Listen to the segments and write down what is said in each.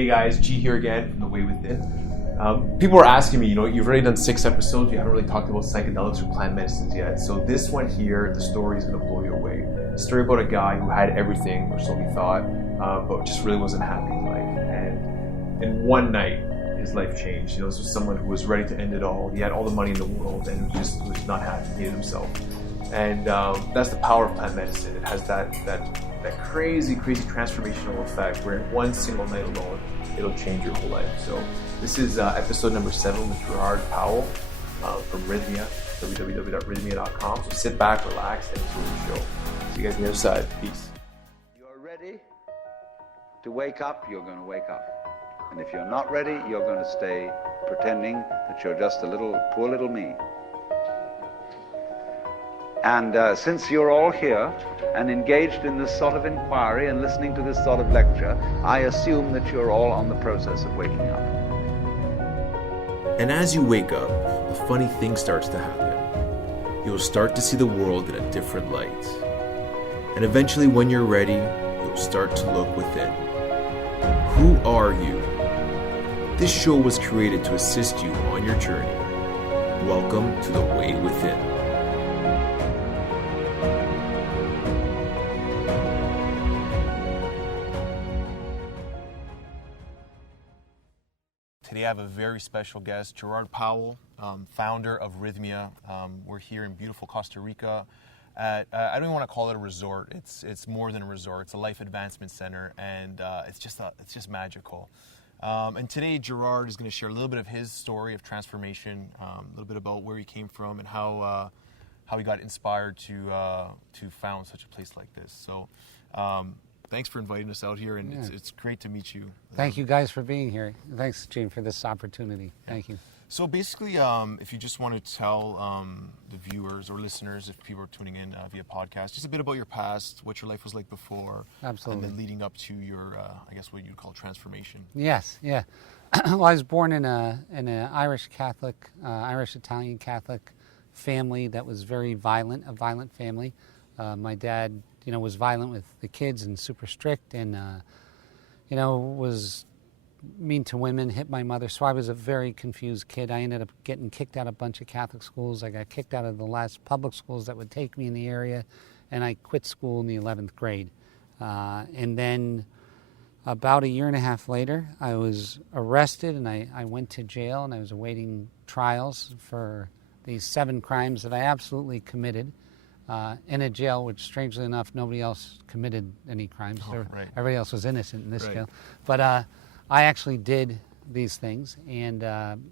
Hey guys, G here again from The Way Within. People were asking me, you've already done 6 episodes, you haven't really talked about psychedelics or plant medicines yet. So this one here, the story is going to blow you away. A story about a guy who had everything, or so he thought, but just really wasn't happy in life. And in one night, his life changed. This was someone who was ready to end it all. He had all the money in the world and just was not happy, hated himself. And that's the power of plant medicine. It has that crazy transformational effect where in one single night alone, it'll change your whole life. So this is episode number 7 with Gerard Powell from Rhythmia, www.rhythmia.com. So sit back, relax, and enjoy the show. See you guys on the other side. Peace. You're ready to wake up, you're going to wake up. And if you're not ready, you're going to stay pretending that you're just poor little me. And since you're all here and engaged in this sort of inquiry and listening to this sort of lecture, I assume that you're all on the process of waking up. And as you wake up, a funny thing starts to happen. You'll start to see the world in a different light. And eventually, when you're ready, you'll start to look within. Who are you? This show was created to assist you on your journey. Welcome to The Way Within. Today I have a very special guest, Gerard Powell, founder of Rhythmia. We're here in beautiful Costa Rica at, I don't even want to call it a resort. It's more than a resort. It's a life advancement center, and it's just magical. And today Gerard is going to share a little bit of his story of transformation, a little bit about where he came from and how he got inspired to found such a place like this. So thanks for inviting us out here, and it's great to meet you. Thank you guys for being here. Thanks, Gene, for this opportunity. Thank you. So basically, if you just want to tell the viewers or listeners, if people are tuning in via podcast, just a bit about your past, what your life was like before, absolutely, and then leading up to your, I guess, what you'd call transformation. Yes, yeah. Well, I was born in an Irish Catholic, Irish Italian Catholic family that was very violent, a violent family. My dad, was violent with the kids and super strict, and was mean to women, hit my mother. So I was a very confused kid. I ended up getting kicked out of a bunch of Catholic schools. I got kicked out of the last public schools that would take me in the area, and I quit school in the 11th grade. And then about a year and a half later, I was arrested, and I went to jail, and I was awaiting trials for these 7 crimes that I absolutely committed. In a jail, which strangely enough, nobody else committed any crimes. Right. Everybody else was innocent in this Right. jail. But I actually did these things, and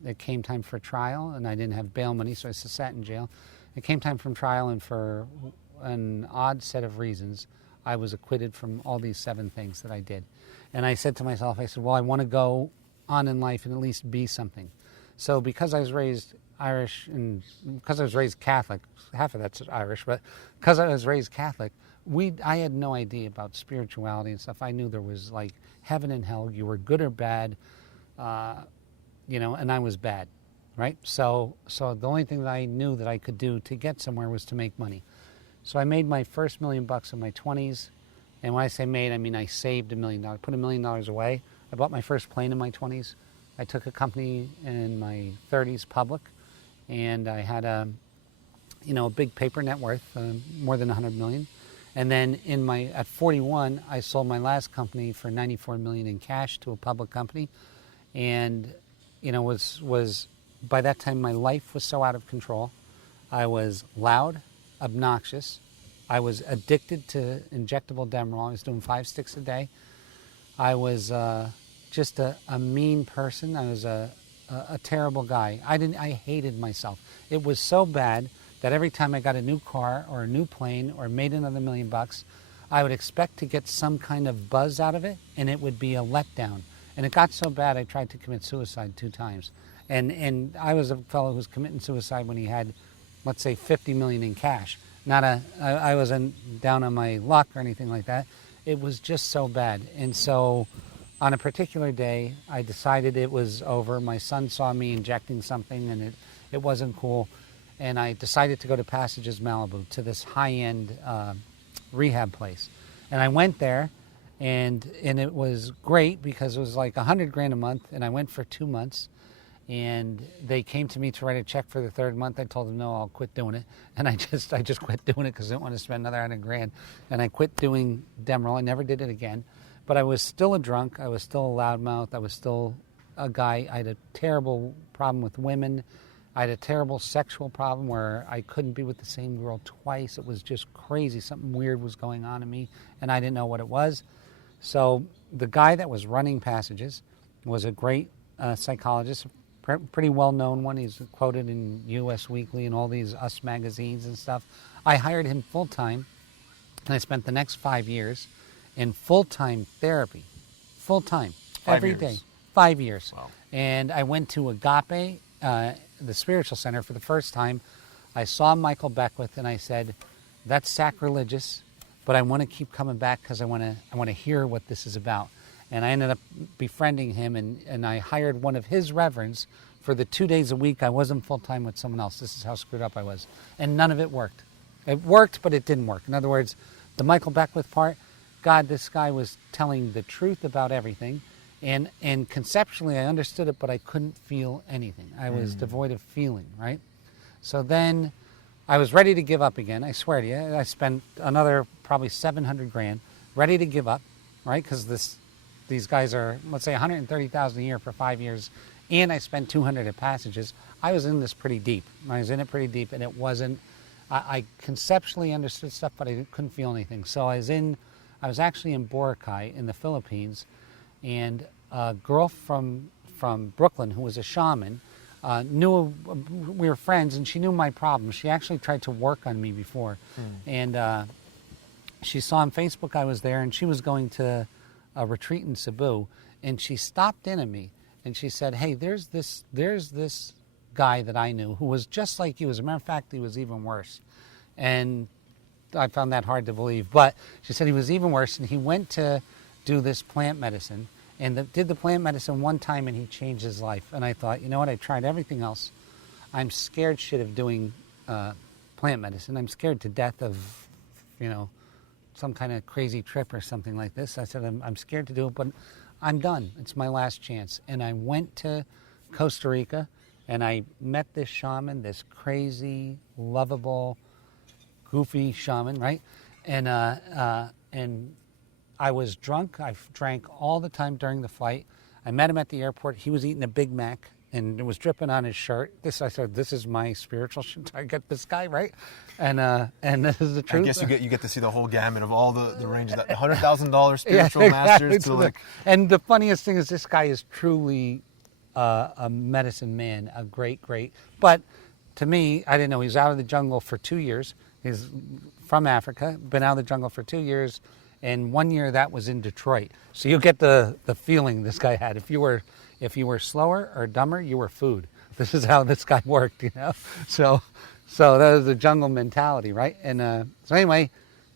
it came time for trial, and I didn't have bail money, so I sat in jail. It came time for trial, and for an odd set of reasons, I was acquitted from all these 7 things that I did. And I said to myself, well, I want to go on in life and at least be something. So because I was raised Irish and because I was raised Catholic, half of that's Irish, but because I was raised Catholic, I had no idea about spirituality and stuff. I knew there was like heaven and hell. You were good or bad, and I was bad, right? So the only thing that I knew that I could do to get somewhere was to make money. So I made my first $1 million in my 20s, and when I say made, I mean I saved $1 million, put $1 million away. I bought my first plane in my 20s. I took a company in my 30s public, and I had a big paper net worth, more than 100 million. And then at 41, I sold my last company for 94 million in cash to a public company. And, was by that time my life was so out of control. I was loud, obnoxious. I was addicted to injectable Demerol. I was doing 5 sticks a day. I was just a mean person. I was a terrible guy. I hated myself. It was so bad that every time I got a new car or a new plane or made another $1 million, I would expect to get some kind of buzz out of it, and it would be a letdown. And it got so bad I tried to commit suicide 2 times. And I was a fellow who was committing suicide when he had, let's say, 50 million in cash. I wasn't down on my luck or anything like that. It was just so bad. And so on a particular day, I decided it was over. My son saw me injecting something, and it wasn't cool. And I decided to go to Passages Malibu, to this high-end rehab place. And I went there, And it was great because it was like $100,000 a month, and I went for 2 months. And they came to me to write a check for the third month. I told them, no, I'll quit doing it. And I just quit doing it because I didn't want to spend another $100,000. And I quit doing Demerol. I never did it again. But I was still a drunk. I was still a loudmouth. I was still a guy. I had a terrible problem with women. I had a terrible sexual problem where I couldn't be with the same girl twice. It was just crazy. Something weird was going on in me, and I didn't know what it was. So the guy that was running Passages was a great psychologist, pretty well-known one. He's quoted in U.S. Weekly and all these Us magazines and stuff. I hired him full-time, and I spent the next 5 years in full-time therapy. Full-time. Every day. 5 years. Wow. And I went to Agape, the spiritual center, for the first time. I saw Michael Beckwith, and I said, that's sacrilegious, but I want to keep coming back because I want to hear what this is about. And I ended up befriending him, and I hired one of his reverends for the 2 days a week. I wasn't full-time with someone else. This is how screwed up I was. And none of it worked. It worked, but it didn't work. In other words, the Michael Beckwith part, God, this guy was telling the truth about everything. And conceptually, I understood it, but I couldn't feel anything. I was devoid of feeling, right? So then I was ready to give up again. I swear to you, I spent another probably $700,000 ready to give up, right? Because these guys are, let's say, $130,000 a year for 5 years, and I spent $200 at Passages. I was in this pretty deep. I was in it pretty deep, and it wasn't. I conceptually understood stuff, but I couldn't feel anything. So I was actually in Boracay in the Philippines, and a girl from Brooklyn who was a shaman knew we were friends, and she knew my problems. She actually tried to work on me before, and she saw on Facebook I was there, and she was going to a retreat in Cebu, and she stopped in at me, and she said, "Hey, there's this guy that I knew who was just like you. As a matter of fact, he was even worse." And I found that hard to believe, but she said he was even worse, and he went to do this plant medicine, and did the plant medicine one time, and he changed his life. And I thought, you know what? I tried everything else. I'm scared shit of doing plant medicine. I'm scared to death of, some kind of crazy trip or something like this. I said, I'm scared to do it, but I'm done. It's my last chance. And I went to Costa Rica, and I met this shaman, this crazy, lovable, goofy shaman, right? And I was drunk. I drank all the time during the flight. I met him at the airport. He was eating a Big Mac, and it was dripping on his shirt. I said, this is my spiritual shit. I get this guy, right? And this is the truth. I guess you get to see the whole gamut of all the range of that $100,000 spiritual masters to like. And the funniest thing is, this guy is truly a medicine man, a great. But to me, I didn't know he was out of the jungle for 2 years. He's from Africa, been out of the jungle for 2 years, and 1 year that was in Detroit. So you get the feeling this guy had. If you were slower or dumber, you were food. This is how this guy worked, So that was the jungle mentality, right? And so anyway,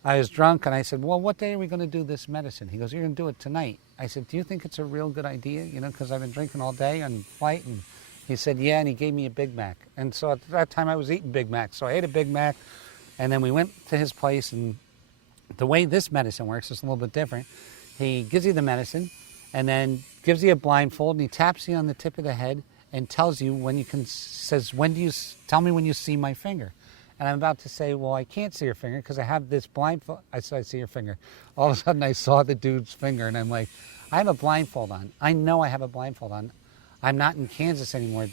I was drunk, and I said, well, what day are we going to do this medicine? He goes, you're going to do it tonight. I said, do you think it's a real good idea? Because I've been drinking all day on flight. And he said, yeah, and he gave me a Big Mac. And so at that time I was eating Big Mac. So I ate a Big Mac, and then we went to his place, and the way this medicine works is a little bit different. He gives you the medicine, and then gives you a blindfold, and he taps you on the tip of the head and tells you says, tell me when you see my finger. And I'm about to say, well, I can't see your finger because I have this blindfold. I said, I see your finger. All of a sudden I saw the dude's finger, and I'm like, I have a blindfold on. I know I have a blindfold on. I'm not in Kansas anymore.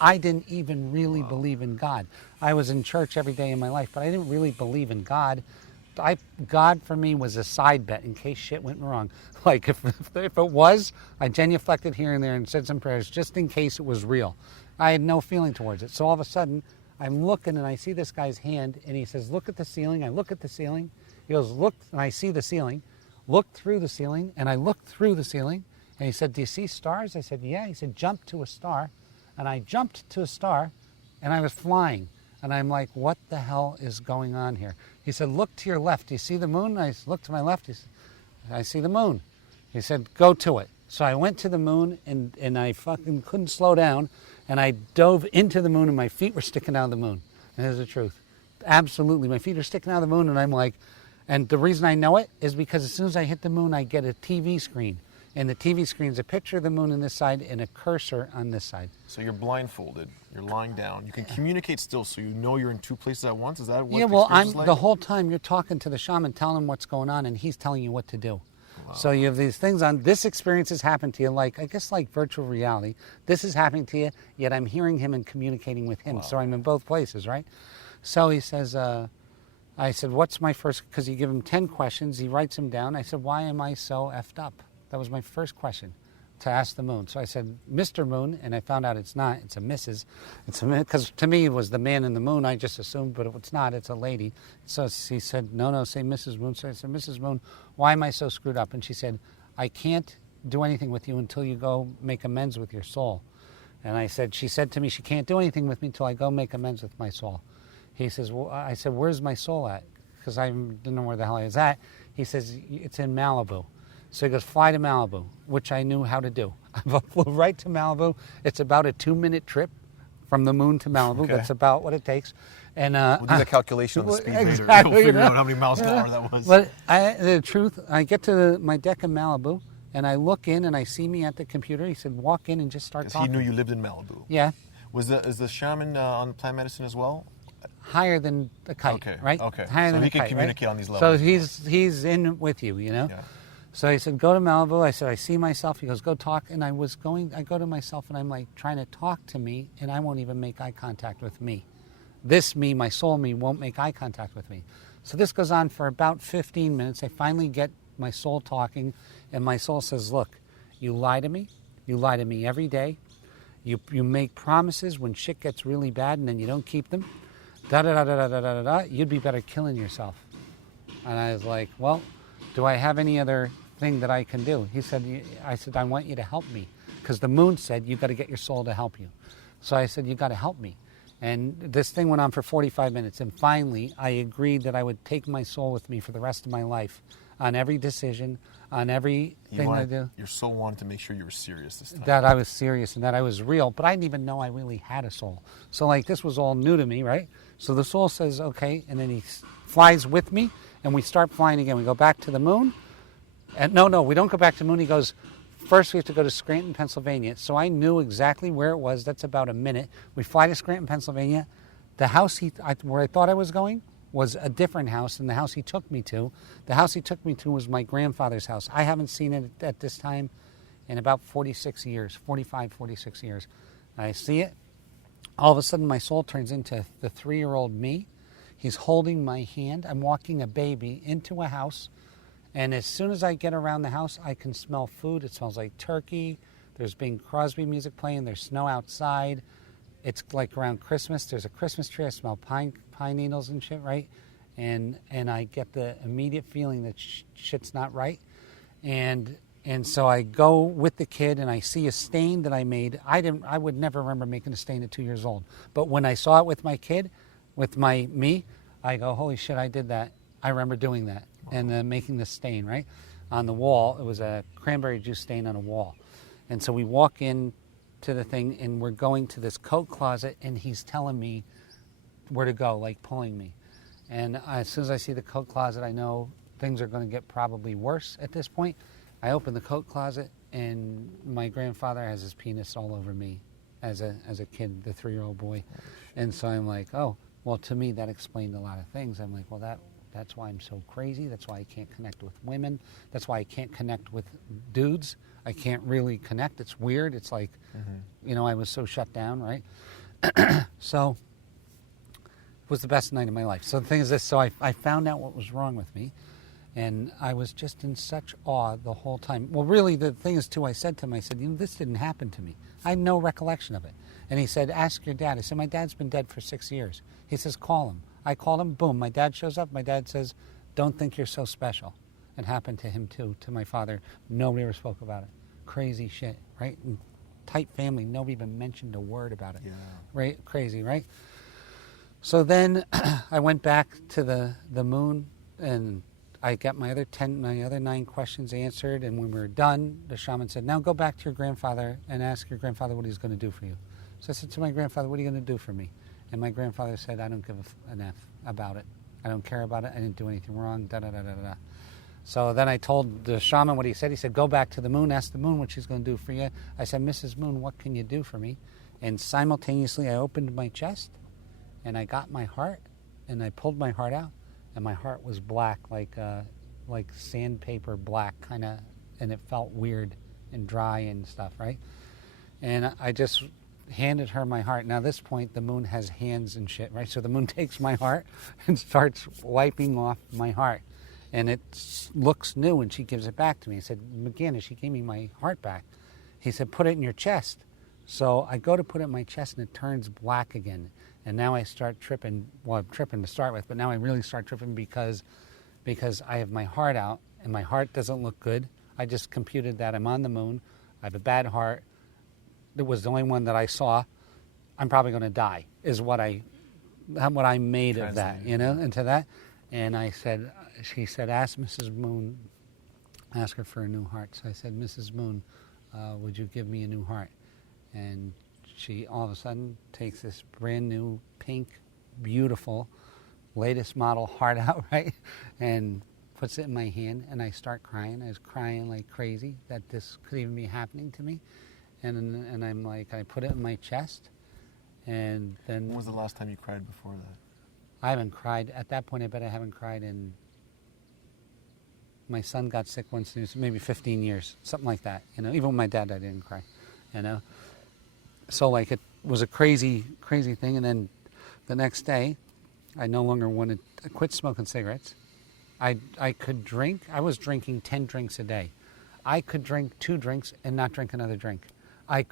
I didn't even really believe in God. I was in church every day in my life, but I didn't really believe in God. God for me was a side bet in case shit went wrong. Like if it was, I genuflected here and there and said some prayers just in case it was real. I had no feeling towards it. So all of a sudden, I'm looking and I see this guy's hand, and he says, look at the ceiling. I look at the ceiling. He goes, look, and I see the ceiling. Look through the ceiling, and I looked through the ceiling. And he said, do you see stars? I said, yeah. He said, jump to a star. And I jumped to a star, and I was flying. And I'm like, what the hell is going on here? He said, look to your left. Do you see the moon? I looked to my left. He said, I see the moon. He said, go to it. So I went to the moon, and I fucking couldn't slow down. And I dove into the moon, and my feet were sticking out of the moon. And there's the truth. Absolutely. My feet are sticking out of the moon, and I'm like, And the reason I know it is because as soon as I hit the moon, I get a TV screen. And the TV screen's a picture of the moon on this side and a cursor on this side. So you're blindfolded. You're lying down. You can communicate still, so you know you're in two places at once. Is that what? Yeah, the well, experience is like? the whole time you're talking to the shaman, telling him what's going on, and he's telling you what to do. Wow. So you have these things on. This experience has happened to you, like I guess like virtual reality. This is happening to you, yet I'm hearing him and communicating with him. Wow. So I'm in both places, right? So he says, I said, what's my first? Because you give him 10 questions, he writes them down. I said, why am I so effed up? That was my first question to ask the moon. So I said, Mr. Moon, and I found out it's not, it's a Mrs. It's a because to me it was the man in the moon. I just assumed, but it's not, it's a lady. So he said, no, say Mrs. Moon. So I said, Mrs. Moon, why am I so screwed up? And she said, I can't do anything with you until you go make amends with your soul. And she said to me, she can't do anything with me until I go make amends with my soul. He says, well, I said, where's my soul at? Because I didn't know where the hell I was at. He says, it's in Malibu. So he goes, fly to Malibu, which I knew how to do. I flew right to Malibu. It's about a 2-minute trip from the moon to Malibu. Okay. That's about what it takes. And We'll do the calculation on the speed meter. exactly, We'll figure out how many miles an hour that was. But the truth, I get to my deck in Malibu, and I look in, and I see me at the computer. He said, walk in and just start Because talking. he knew you lived in Malibu. Yeah. Is the shaman on plant medicine as well? Higher than a kite, Okay, right? okay. Higher So than he a can kite, communicate right? on these levels. So he's in with you, you know? Yeah. So he said, go to Malibu. I said, I see myself. He goes, go talk. And I go to myself, and I'm like trying to talk to me, and I won't even make eye contact with me. This me, my soul me, won't make eye contact with me. So this goes on for about 15 minutes. I finally get my soul talking, and my soul says, look, you lie to me. You lie to me every day. You make promises when shit gets really bad, and then you don't keep them. Da-da-da-da-da-da-da-da. You'd be better killing yourself. And I was like, well, do I have any other thing that I can do? He said, I said, I want you to help me. Because the moon said, you got to get your soul to help you. So I said, you got to help me. And this thing went on for 45 minutes. And finally, I agreed that I would take my soul with me for the rest of my life on every decision, on everything I do. Your soul wanted to make sure you were serious this time. That I was serious and that I was real. But I didn't even know I really had a soul. So like this was all new to me, right? So the soul says, okay. And then he flies with me. And we start flying again. We go back to the moon. And no, we don't go back to the moon. He goes, first we have to go to Scranton, Pennsylvania. So I knew exactly where it was. That's about a minute. We fly to Scranton, Pennsylvania. The house where I thought I was going was a different house than the house he took me to. The house he took me to was my grandfather's house. I haven't seen it at this time in about 46 years. I see it. All of a sudden my soul turns into the 3-year-old me. He's holding my hand. I'm walking a baby into a house. And as soon as I get around the house, I can smell food. It smells like turkey. There's Bing Crosby music playing. There's snow outside. It's like around Christmas. There's a Christmas tree. I smell pine needles and shit, right? And I get the immediate feeling that shit's not right. And so I go with the kid, and I see a stain that I made. I would never remember making a stain at 2 years old. But when I saw it with my kid, with me, I go, holy shit, I did that. I remember doing that. Wow. And making the stain, right? On the wall, it was a cranberry juice stain on a wall. And so we walk in to the thing, and we're going to this coat closet, and he's telling me where to go, like pulling me. And as soon as I see the coat closet, I know things are going to get probably worse at this point. I open the coat closet, and my grandfather has his penis all over me as a kid, the 3-year-old boy. And so I'm like, oh, well, to me, that explained a lot of things. I'm like, well, that's why I'm so crazy. That's why I can't connect with women. That's why I can't connect with dudes. I can't really connect. It's weird. It's like, I was so shut down, right? So it was the best night of my life. So the thing is this, so I found out what was wrong with me, and I was just in such awe the whole time. Well, really, the thing is, too, I said to him, this didn't happen to me. I had no recollection of it. And he said, ask your dad. I said, my dad's been dead for 6 years. He says, call him. I called him, boom, my dad shows up. My dad says, don't think you're so special. It happened to him, too, to my father. Nobody ever spoke about it. Crazy shit, right? And tight family, nobody even mentioned a word about it. Yeah. Right? Crazy, right? So then I went back to the moon, and I got my other 9 questions answered. And when we were done, the shaman said, now go back to your grandfather and ask your grandfather what he's going to do for you. So I said to my grandfather, what are you going to do for me? And my grandfather said, I don't give an F about it. I don't care about it. I didn't do anything wrong. Da da da da da. So then I told the shaman what he said. He said, go back to the moon, ask the moon what she's going to do for you. I said, Mrs. Moon, what can you do for me? And simultaneously I opened my chest and I got my heart and I pulled my heart out, and my heart was black, like sandpaper black kind of, and it felt weird and dry and stuff, right? And I just handed her my heart. Now at this point the moon has hands and shit, right? So the moon takes my heart and starts wiping off my heart. And it looks new, and she gives it back to me. I said, McGinnis, she gave me my heart back. He said, put it in your chest. So I go to put it in my chest, and it turns black again. And now I start tripping. Well, I'm tripping to start with, but now I really start tripping because I have my heart out, and my heart doesn't look good. I just computed that I'm on the moon. I have a bad heart. It was the only one that I saw. I'm probably going to die, is what I made of that, into that. And I said, she said, ask Mrs. Moon, ask her for a new heart. So I said, Mrs. Moon, would you give me a new heart? And she all of a sudden takes this brand new pink, beautiful, latest model heart out, right? And puts it in my hand, and I start crying. I was crying like crazy that this could even be happening to me. And I'm like, I put it in my chest, and then... When was the last time you cried before that? I haven't cried. At that point, I bet I haven't cried in... My son got sick once, maybe 15 years, something like that. Even with my dad, I didn't cry, So like it was a crazy, crazy thing. And then the next day, I no longer wanted... I quit smoking cigarettes. I could drink. I was drinking 10 drinks a day. I could drink 2 drinks and not drink another drink. I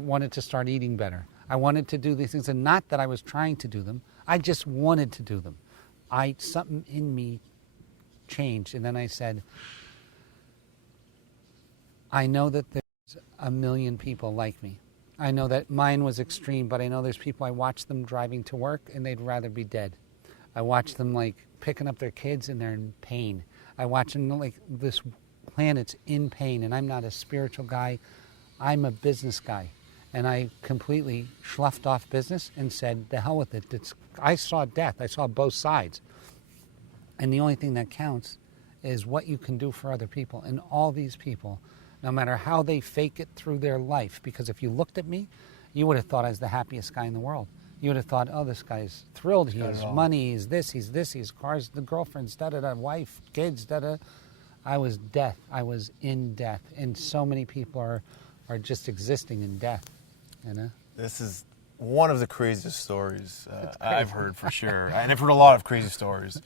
wanted to start eating better. I wanted to do these things, and not that I was trying to do them. I just wanted to do them. Something in me changed, and then I said, I know that there's a million people like me. I know that mine was extreme, but I know there's people, I watch them driving to work and they'd rather be dead. I watch them like picking up their kids and they're in pain. I watch them like this planet's in pain, and I'm not a spiritual guy. I'm a business guy. And I completely sloughed off business and said, the hell with it. I saw death. I saw both sides. And the only thing that counts is what you can do for other people. And all these people, no matter how they fake it through their life, because if you looked at me, you would have thought I was the happiest guy in the world. You would have thought, oh, this guy's thrilled. He has money. He's this, he's cars, the girlfriends, da-da-da, wife, kids, da-da. I was death. I was in death. And so many people are just existing in death. This is one of the craziest stories I've heard, for sure. And I've heard a lot of crazy stories.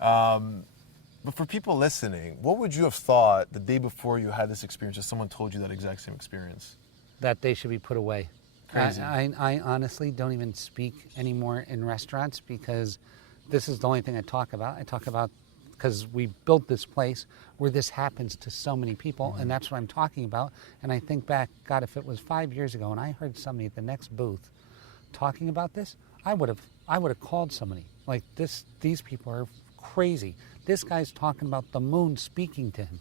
But for people listening, what would you have thought the day before you had this experience if someone told you that exact same experience? That they should be put away. Crazy. I honestly don't even speak anymore in restaurants, because this is the only thing I talk about. I talk about because we built this place where this happens to so many people, and that's what I'm talking about. And I think back, God, if it was 5 years ago and I heard somebody at the next booth talking about this, I would have called somebody. Like, these people are crazy. This guy's talking about the moon speaking to him.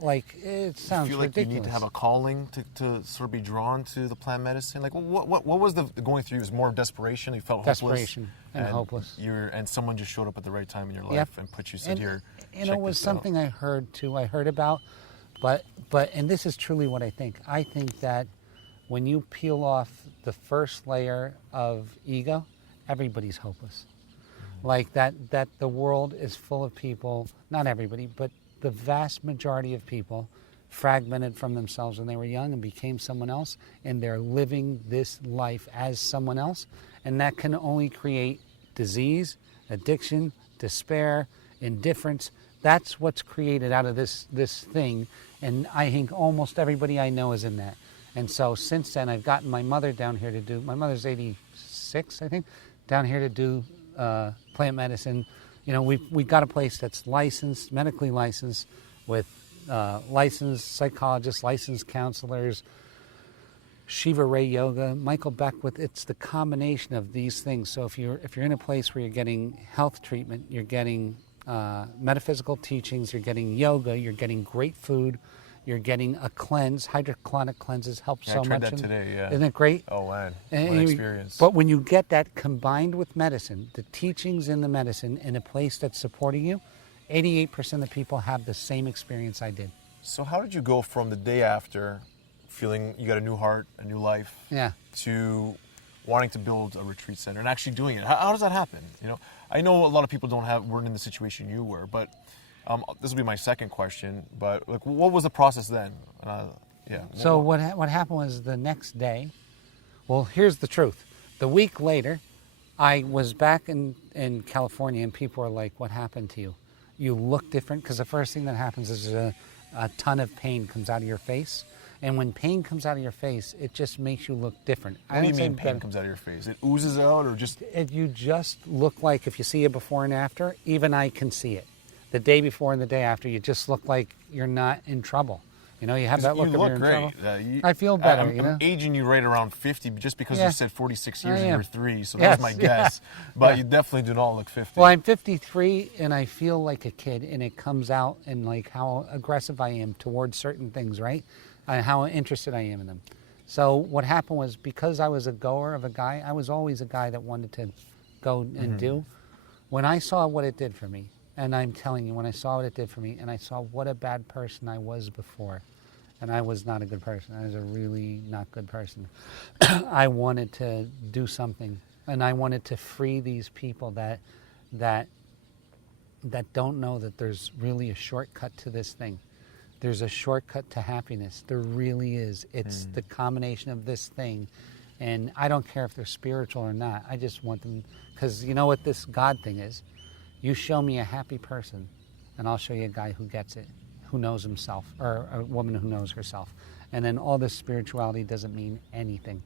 Like, it sounds ridiculous. You feel like you need to have a calling to sort of be drawn to the plant medicine? Like, what was the going through? It was more of desperation? You felt hopeless? Desperation and hopeless. And someone just showed up at the right time in your life and put you, said, here, it was something I heard, too. I heard about, but and this is truly what I think. I think that when you peel off the first layer of ego, everybody's hopeless. Like that the world is full of people, not everybody, but the vast majority of people fragmented from themselves when they were young and became someone else, and they're living this life as someone else, and that can only create disease, addiction, despair, indifference. That's what's created out of this thing, and I think almost everybody I know is in that. And so since then, I've gotten my mother down here to do, my mother's 86, I think, down here to do plant medicine. We got a place that's licensed, medically licensed, with licensed psychologists, licensed counselors, Shiva Ray Yoga, Michael Beckwith. It's the combination of these things. So if you're in a place where you're getting health treatment, you're getting metaphysical teachings, you're getting yoga, you're getting great food, You're getting a cleanse. Hydrocolonic cleanses help so I tried much. that today, yeah. Isn't it great? Oh, man. And What an experience. But when you get that combined with medicine, the teachings in the medicine in a place that's supporting you, 88% of the people have the same experience I did. So how did you go from the day after feeling you got a new heart, a new life, Yeah. to wanting to build a retreat center and actually doing it? How does that happen? You know, I know a lot of people weren't in the situation you were, but this will be my second question. But like, what was the process then? Yeah. So what happened was the next day, well, here's the truth. The week later, I was back in California, and people were like, what happened to you? You look different, because the first thing that happens is a ton of pain comes out of your face. And when pain comes out of your face, it just makes you look different. What do you mean pain comes out of your face? It oozes out, or just... You just look like, if you see a before and after, even I can see it. The day before and the day after, you just look like you're not in trouble. You know, you have that look of you're in trouble. I feel better, I'm aging you right around 50 just because you said 46 years and you're 3, so yes, that's my guess. But you definitely do not look 50. Well, I'm 53 and I feel like a kid, and it comes out in like how aggressive I am towards certain things, right? And how interested I am in them. So what happened was, because I was a goer of a guy, I was always a guy that wanted to go and do. When I saw what it did for me, and I'm telling you, when I saw what it did for me, and I saw what a bad person I was before, and I was not a good person. I was a really not good person. I wanted to do something, and I wanted to free these people that don't know that there's really a shortcut to this thing. There's a shortcut to happiness. There really is. It's the combination of this thing, and I don't care if they're spiritual or not. I just want them, because you know what this God thing is? You show me a happy person, and I'll show you a guy who gets it, who knows himself, or a woman who knows herself. And then all this spirituality doesn't mean anything.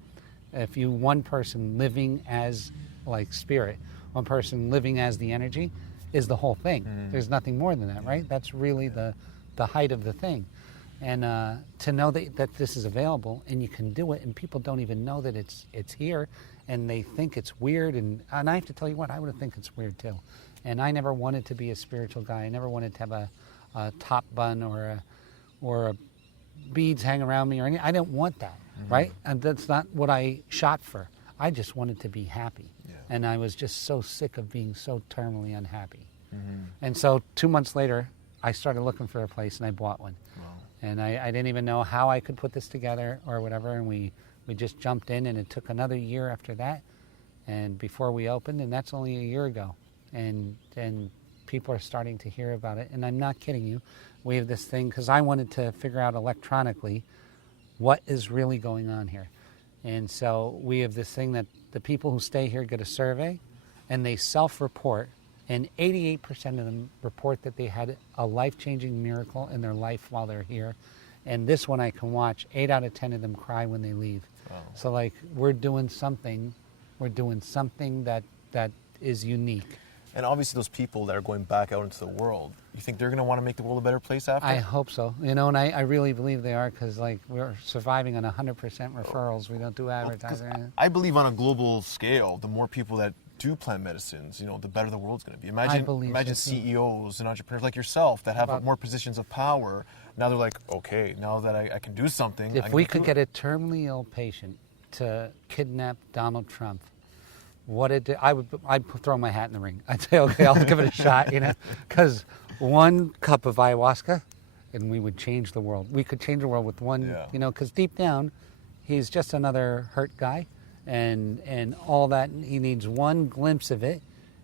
If you, one person living as like spirit, one person living as the energy, is the whole thing. There's nothing more than that, right? That's really the height of the thing. And to know that this is available and you can do it, and people don't even know that it's here, and they think it's weird. And I have to tell you what, I would think it's weird too. And I never wanted to be a spiritual guy. I never wanted to have a top bun or a beads hang around me or anything. I didn't want that, right? And that's not what I shot for. I just wanted to be happy. Yeah. And I was just so sick of being so terminally unhappy. And so 2 months later, I started looking for a place, and I bought one. Wow. And I didn't even know how I could put this together or whatever, and we just jumped in, and it took another year after that, and before we opened, and that's only a year ago. And people are starting to hear about it, and I'm not kidding you. We have this thing, because I wanted to figure out electronically what is really going on here. And so we have this thing that the people who stay here get a survey, and they self-report, and 88% of them report that they had a life-changing miracle in their life while they're here. And this one I can watch, 8 out of 10 of them cry when they leave. Oh. So like, we're doing something that is unique. And obviously those people that are going back out into the world, you think they're going to want to make the world a better place after? I hope so. You know, and I really believe they are, because like, we're surviving on 100% referrals. We don't do advertising. I believe on a global scale, the more people that do plant medicines, you know, the better the world's going to be. Imagine CEOs and entrepreneurs like yourself that have more positions of power. Now they're like, okay, now that I can do something. If we could get a terminally ill patient to kidnap Donald Trump, I'd throw my hat in the ring. I'd say, okay, I'll give it a shot, you know, because one cup of ayahuasca, and we would change the world. We could change the world with one, you know, because deep down, he's just another hurt guy, and all that. He needs one glimpse of it,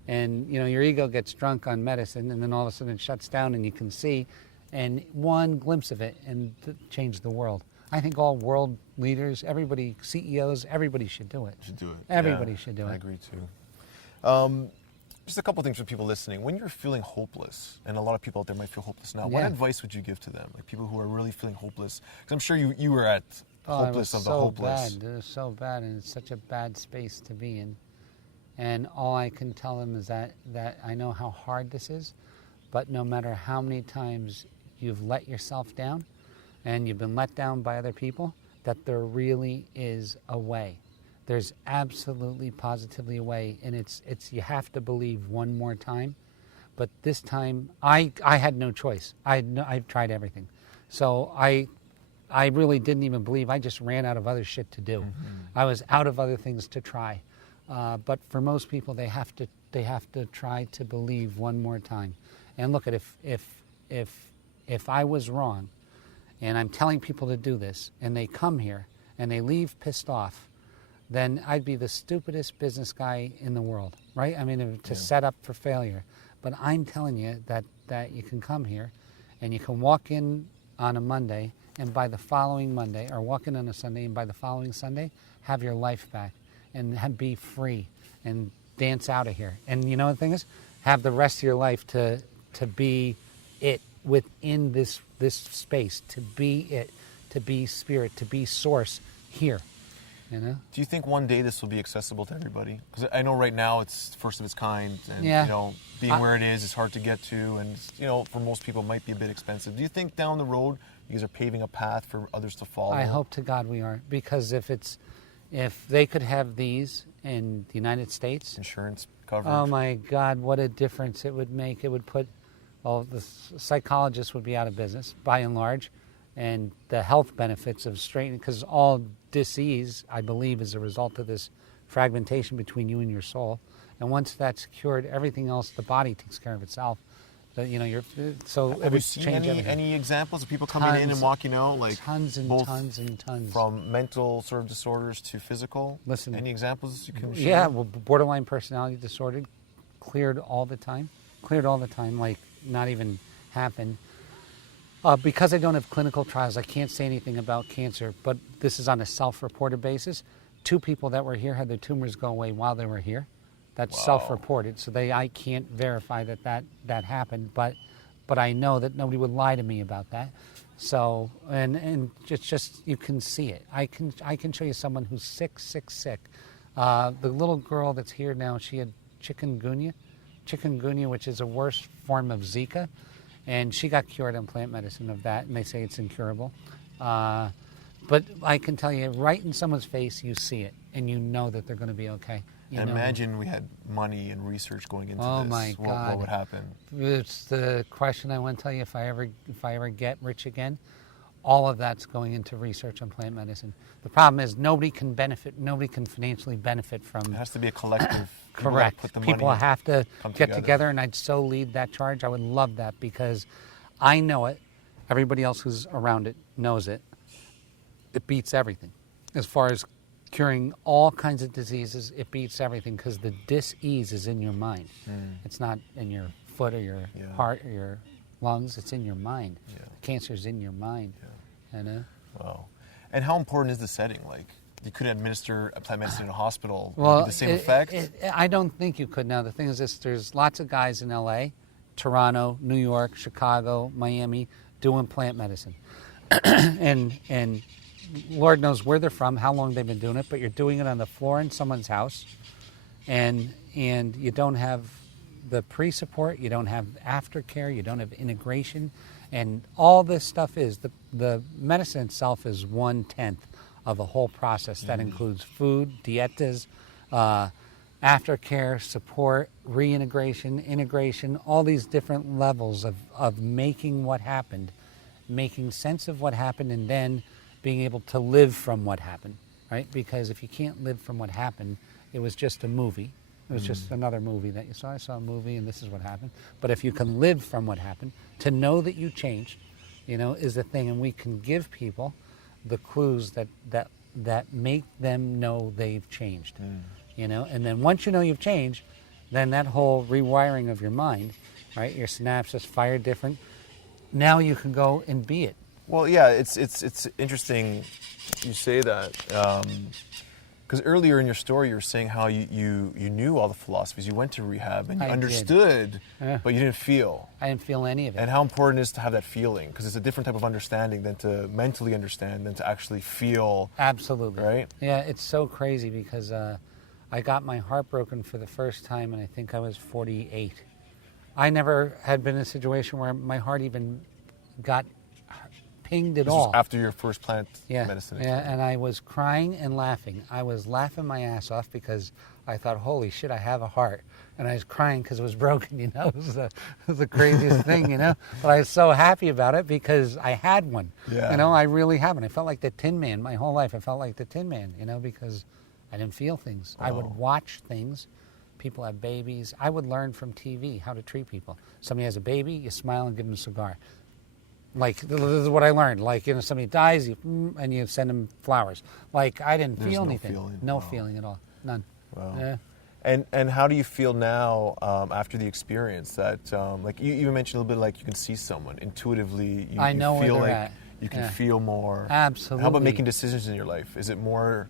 and you know, your ego gets drunk on medicine, and then all of a sudden it shuts down, and you can see, and one glimpse of it, and change the world. I think all world leaders, everybody, CEOs, everybody should do it. Everybody should do it. I agree too. Just a couple things for people listening. When you're feeling hopeless, and a lot of people out there might feel hopeless now, what advice would you give to them? Like people who are really feeling hopeless? Because I'm sure you were at hopeless of the hopeless. It was so bad, and it's such a bad space to be in. And all I can tell them is that I know how hard this is, but no matter how many times you've let yourself down, and you've been let down by other people, that there really is a way. There's absolutely, positively a way, and it's you have to believe one more time. But this time, I had no choice. I've tried everything. So I really didn't even believe. I just ran out of other shit to do. I was out of other things to try. But for most people, they have to try to believe one more time. And look at if I was wrong, and I'm telling people to do this, and they come here and they leave pissed off, then I'd be the stupidest business guy in the world, right? I mean, to set up for failure. But I'm telling you that you can come here and you can walk in on a Monday, and by the following Monday, or walk in on a Sunday, and by the following Sunday, have your life back and be free and dance out of here. And you know the thing is, have the rest of your life to be it within this space, to be it, to be spirit, to be source here. You know? Do you think one day this will be accessible to everybody? Because I know right now it's first of its kind, and Yeah. you know, being where it is hard to get to, and you know, for most people, it might be a bit expensive. Do you think down the road you guys are paving a path for others to follow? I hope to God we are, because if they could have these in the United States, Insurance coverage. oh my God, what a difference it would make. It would put, well, the psychologists would be out of business by and large, and the health benefits of straightening, because all disease, I believe, is a result of this fragmentation between you and your soul. And once that's cured, everything else, the body takes care of itself. So, you know, Have you seen any examples of people coming in and walking out, like tons and both tons and tons, from mental sort of disorders to physical? Listen, any examples you can share? Yeah, well, borderline personality disorder cleared all the time, like not even happened. Because I don't have clinical trials, I can't say anything about cancer, but this is on a self-reported basis. 2 people that were here had their tumors go away while they were here. That's self-reported, so I can't verify that happened, but I know that nobody would lie to me about that. So, and it's just, you can see it. I can show you someone who's sick. The little girl that's here now, she had chikungunya, which is a worse form of Zika. And she got cured on plant medicine of that, and they say it's incurable. But I can tell you, right in someone's face, you see it, and you know that they're going to be okay. And imagine we had money and research going into this. Oh my God! What would happen? It's the question I want to tell you. If I ever get rich again, all of that's going into research on plant medicine. The problem is nobody can financially benefit from. It has to be a collective. Correct. People have to get together, and I'd so lead that charge. I would love that, because I know it. Everybody else who's around it knows it. It beats everything. As far as curing all kinds of diseases, it beats everything, because the dis-ease is in your mind. It's not in your foot or your heart or your lungs. It's in your mind. Cancer is in your mind. You know? Wow. And how important is the setting? Like, you could administer a plant medicine in a hospital. Well, the same effect? I don't think you could. Now, the thing is this, there's lots of guys in LA, Toronto, New York, Chicago, Miami, doing plant medicine. and Lord knows where they're from, how long they've been doing it, but you're doing it on the floor in someone's house, and you don't have the pre-support, you don't have aftercare, you don't have integration, and all this stuff is, the medicine itself is 1/10 of the whole process. That includes food, dietas, aftercare, support, reintegration, integration, all these different levels of making what happened, making sense of what happened, and then being able to live from what happened, right? Because if you can't live from what happened, it was just a movie. It was just another movie that you saw. I saw a movie and this is what happened. But if you can live from what happened, to know that you changed, you know, is the thing. And we can give people the clues that make them know they've changed, you know? And then once you know you've changed, then that whole rewiring of your mind, right? Your synapses fire different. Now you can go and be it. Well, yeah, it's interesting you say that, because earlier in your story you were saying how you knew all the philosophies, you went to rehab and you understood, but you didn't feel. I didn't feel any of it. And how important it is to have that feeling, because it's a different type of understanding than to mentally understand, than to actually feel. Absolutely. Right? Yeah, it's so crazy, because I got my heart broken for the first time, and I think I was 48. I never had been in a situation where my heart even got pinged it This all. was after your first plant Yeah, medicine yeah, experience. and I was crying and laughing. I was laughing my ass off because I thought, holy shit, I have a heart. And I was crying because it was broken, you know. It was the craziest thing, you know. But I was so happy about it because I had one. Yeah. You know, I really have one. I felt like the Tin Man my whole life. I felt like the Tin Man, you know, because I didn't feel things. I would watch things. People have babies. I would learn from TV how to treat people. Somebody has a baby, you smile and give them a cigar. Like, this is what I learned. Like, you know, somebody dies, and you send them flowers. Like, I didn't There's feel no anything. feeling. No Wow. feeling at all. None. Wow. Yeah. And how do you feel now after the experience? That like you mentioned a little bit, like you can see someone intuitively. I know you where feel they're like at. you can Yeah. feel more. Absolutely. How about making decisions in your life? Is it more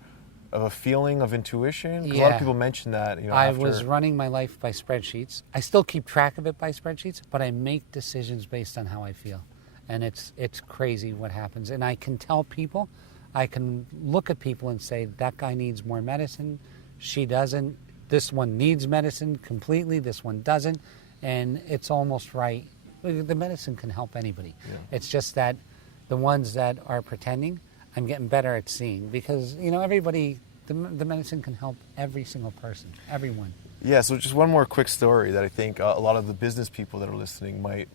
of a feeling of intuition? 'Cause a lot Yeah. of people mention that. You know, I after, was running my life by spreadsheets. I still keep track of it by spreadsheets, but I make decisions based on how I feel. And it's crazy what happens. And I can tell people, I can look at people and say, that guy needs more medicine, she doesn't. This one needs medicine completely, this one doesn't. And it's almost right. The medicine can help anybody. Yeah. It's just that the ones that are pretending, I'm getting better at seeing. Because, you know, everybody, the medicine can help every single person, everyone. Yeah, so just one more quick story that I think a lot of the business people that are listening might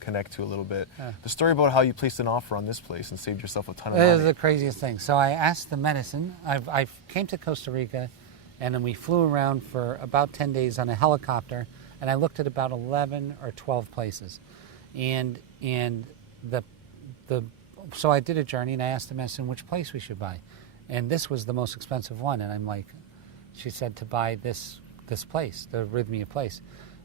connect to a little bit. The story about how you placed an offer on this place and saved yourself a ton of It was money. the craziest thing. So I asked the medicine. I came to Costa Rica, and then we flew around for about 10 days on a helicopter, and I looked at about 11 or 12 places. And so I did a journey, and I asked the medicine which place we should buy. And this was the most expensive one. And I'm like, she said to buy this place, the Rhythmia place.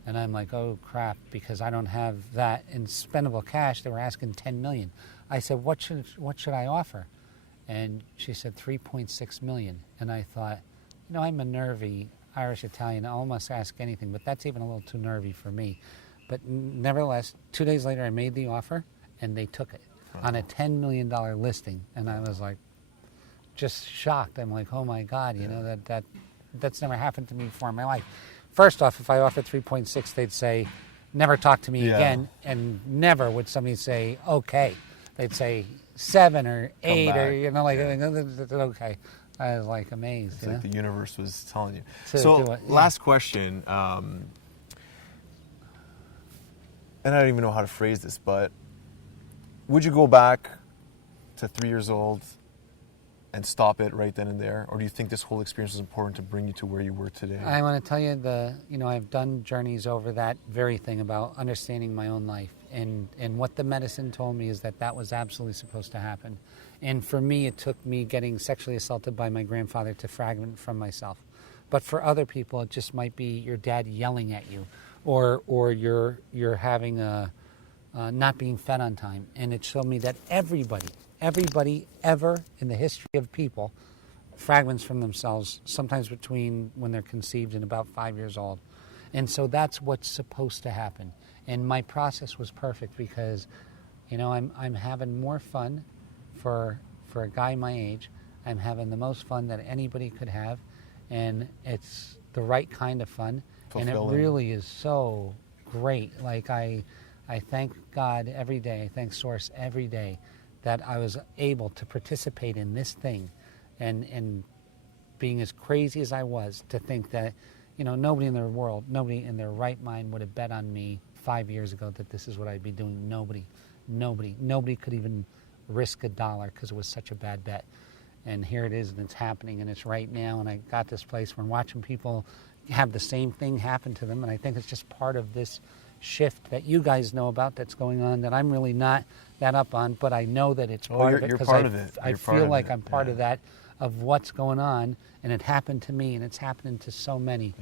And I'm like, oh crap, because I don't have that in spendable cash. They were asking $10 million. I said, what should I offer? And she said $3.6 million. And I thought, you know, I'm a nervy Irish Italian. I almost ask anything, but that's even a little too nervy for me. But nevertheless, 2 days later, I made the offer, and they took it on a $10 million listing. And I was like, just shocked. I'm like, oh my God, you know, that's never happened to me before in my life. First off, if I offered 3.6, they'd say, never talk to me again. And never would somebody say, okay. They'd say 7 or 8 or, you know, like, okay. I was like amazed. It's like the universe was telling you. To So, do it, yeah. last question, and I don't even know how to phrase this, but would you go back to 3 years old and stop it right then and there, or do you think this whole experience was important to bring you to where you were today? I want to tell you I've done journeys over that very thing about understanding my own life, and what the medicine told me is that was absolutely supposed to happen. And for me, it took me getting sexually assaulted by my grandfather to fragment from myself. But for other people, it just might be your dad yelling at you, or you're having not being fed on time. And it showed me that everybody ever in the history of people fragments from themselves, sometimes between when they're conceived and about 5 years old. And so that's what's supposed to happen. And my process was perfect because, you know, I'm having more fun for a guy my age. I'm having the most fun that anybody could have, and it's the right kind of fun. Fulfilling. And it really is so great. Like I thank God every day, I thank Source every day that I was able to participate in this thing, and being as crazy as I was to think that, you know, nobody in their world, nobody in their right mind would have bet on me 5 years ago that this is what I'd be doing. Nobody could even risk $1 because it was such a bad bet. And here it is, and it's happening, and it's right now, and I got this place where I'm watching people have the same thing happen to them, and I think it's just part of this shift that you guys know about that's going on that I'm really not that up on, but I know that it's part of it because I feel like I'm part of that, of what's going on, and it happened to me, and it's happening to so many,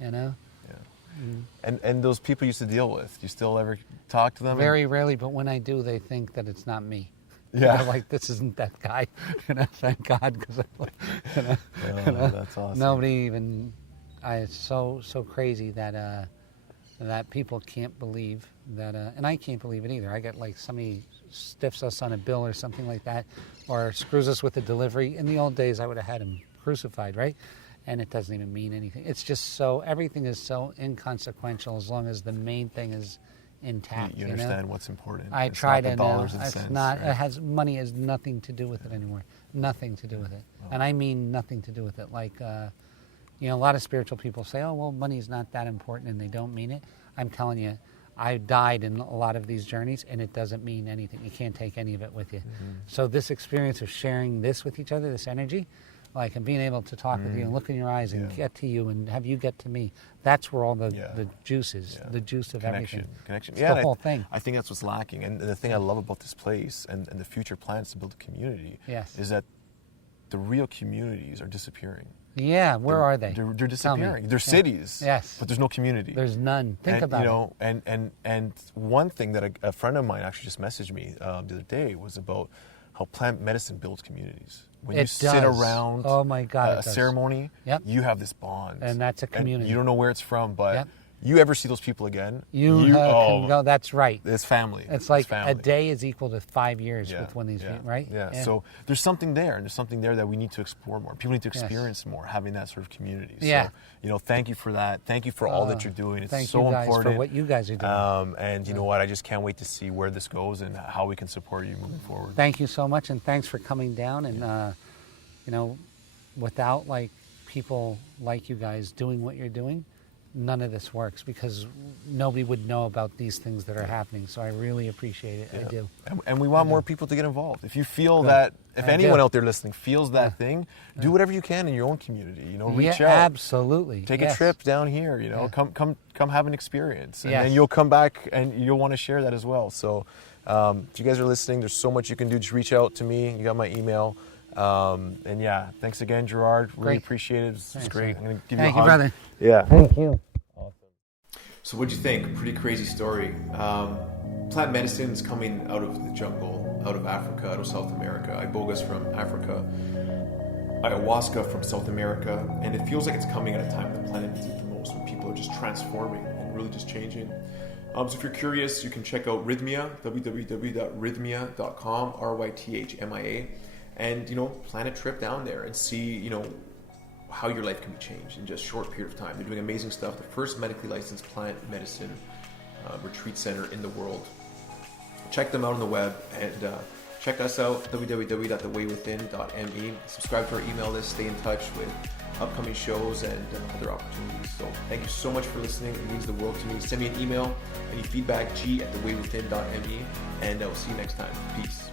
you know? Yeah. And those people you used to deal with, do you still ever talk to them? Very rarely, but when I do, they think that it's not me. Yeah. They're like, this isn't that guy. You know, thank God, because that's awesome. nobody even. It's so crazy that that people can't believe that, and I can't believe it either. I get like somebody stiffs us on a bill or something like that, or screws us with a delivery. In the old days, I would have had him crucified, right? And it doesn't even mean anything. It's just everything is so inconsequential as long as the main thing is intact. You understand what's important. I It's try not the to dollars know. and It's cents, not. right? It has money has nothing to do with it anymore. Nothing to do with it, and I mean nothing to do with it. Like, a lot of spiritual people say, "Oh, well, money's not that important," and they don't mean it. I'm telling you, I died in a lot of these journeys, and it doesn't mean anything. You can't take any of it with you. So this experience of sharing this with each other, this energy, like, and being able to talk with you and look in your eyes and get to you and have you get to me, that's where all the juice is, the juice of everything. Connection. It's Yeah, the whole thing. I think that's what's lacking. And the thing I love about this place and the future plans to build a community is that the real communities are disappearing. Yeah, where are they? They're disappearing. They're cities, but there's no community. There's none. Think about it. And one thing that a friend of mine actually just messaged me the other day was about how plant medicine builds communities. When you sit around a ceremony, you have this bond. And that's a community. And you don't know where it's from, but you ever see those people again, can go, that's right. It's family. It's like family. a day is equal to 5 years with one of these people, right? Yeah. So there's something there, and there's something there that we need to explore more. People need to experience more, having that sort of community. Yeah. So, thank you for that. Thank you for all that you're doing. It's thank so you guys important for what you guys are doing. And you know what? I just can't wait to see where this goes and how we can support you moving forward. Thank you so much, and thanks for coming down. And without like people like you guys doing what you're doing, none of this works, because nobody would know about these things that are happening. So I really appreciate it. I do. And we want more people to get involved. If you feel that, if anyone out there listening feels that thing, do whatever you can in your own community. Reach out. Absolutely. Take a trip down here. Come have an experience, and then you'll come back and you'll want to share that as well. So, if you guys are listening, there's so much you can do. Just reach out to me. You got my email. And thanks again, Gerard. Really appreciate it. This was great. I'm going to give you a hug. Thank you, brother. Yeah. Thank you. So what'd you think? Pretty crazy story. Plant medicine is coming out of the jungle, out of Africa, out of South America. Iboga's from Africa. Ayahuasca from South America. And it feels like it's coming at a time when the planet needs it the most, when people are just transforming and really just changing. So if you're curious, you can check out Rhythmia, www.rhythmia.com, RYTHMIA. And, plan a trip down there and see, how your life can be changed in just a short period of time. They're doing amazing stuff. The first medically licensed plant medicine retreat center in the world. Check them out on the web, and check us out, www.thewaywithin.me. Subscribe to our email list, stay in touch with upcoming shows and other opportunities. So thank you so much for listening. It means the world to me. Send me an email, any feedback, g@thewaywithin.me, and I will see you next time. Peace.